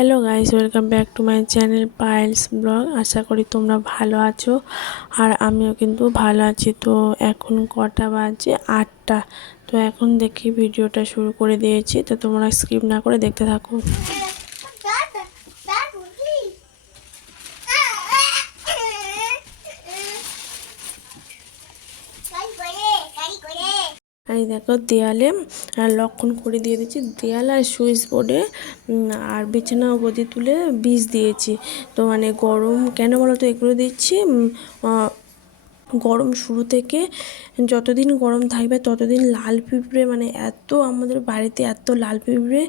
Hello guys, welcome back to my channel Payel's blog. আশা করি তোমরা ভালো আছো আর আমিও কিন্তু ভালো আছি। তো এখন কটা বাজে? 8টা। তো এখন দেখি ভিডিওটা শুরু করে দিয়েছি, তো তোমরা স্কিপ না করে দেখতে থাকো। এই দেখো দেয়ালে লক্ষণ করে দিয়ে দিচ্ছি, দেয়াল আর সুইচ বোর্ডে আর বিছানা গদি তুলে বীজ দিয়েছি। তো মানে গরম কেন বলো তো এগুলো দিচ্ছি, গরম শুরু থেকে যতদিন গরম থাকবে ততদিন লাল পিঁপড়ে, মানে এত আমাদের বাড়িতে এত লাল পিঁপড়ে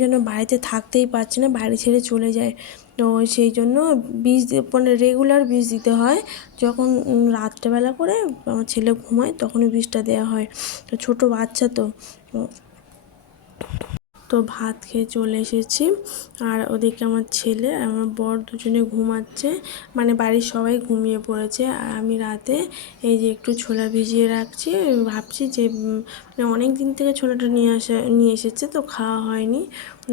যেন বাড়িতে থাকতেই পারছে না, বাড়ি ছেড়ে চলে যায়। তো সেই জন্য বীজ মানে রেগুলার বীজ দিতে হয়। যখন রাত্রেবেলা করে আমার ছেলে ঘুমায় তখনই বীজটা দেওয়া হয়। তো ছোটো বাচ্চা তো ভাত খেয়ে চলে এসেছি। আর ওদিকে আমার ছেলে আর আমার বর দুজনে ঘুমাচ্ছে, মানে বাড়ির সবাই ঘুমিয়ে পড়েছে। আর আমি রাতে এই যে একটু ছোলা ভিজিয়ে রাখছি, ভাবছি যে মানে অনেক দিন থেকে ছোলাটা নিয়ে এসেছে, তো খাওয়া হয়নি,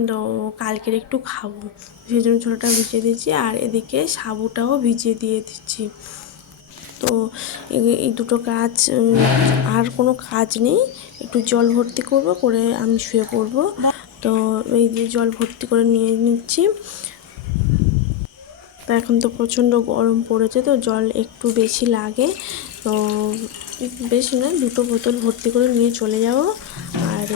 তো কালকের একটু খাবো, সেই জন্য ছোলাটা ভিজিয়ে দিচ্ছি। আর এদিকে সাবুটাও ভিজিয়ে দিয়ে দিচ্ছি। তো এই দুটো কাজ, আর কোনো কাজ নেই। একটু জল ভর্তি করব, করে আমি শুয়ে পড়বো। তো এই যে জল ভর্তি করে নিয়ে নিচ্ছি। তো এখন তো প্রচণ্ড গরম পড়েছে, তো জল একটু বেশি লাগে, তো বেশি না, 2 বোতল ভর্তি করে নিয়ে চলে যাব। আর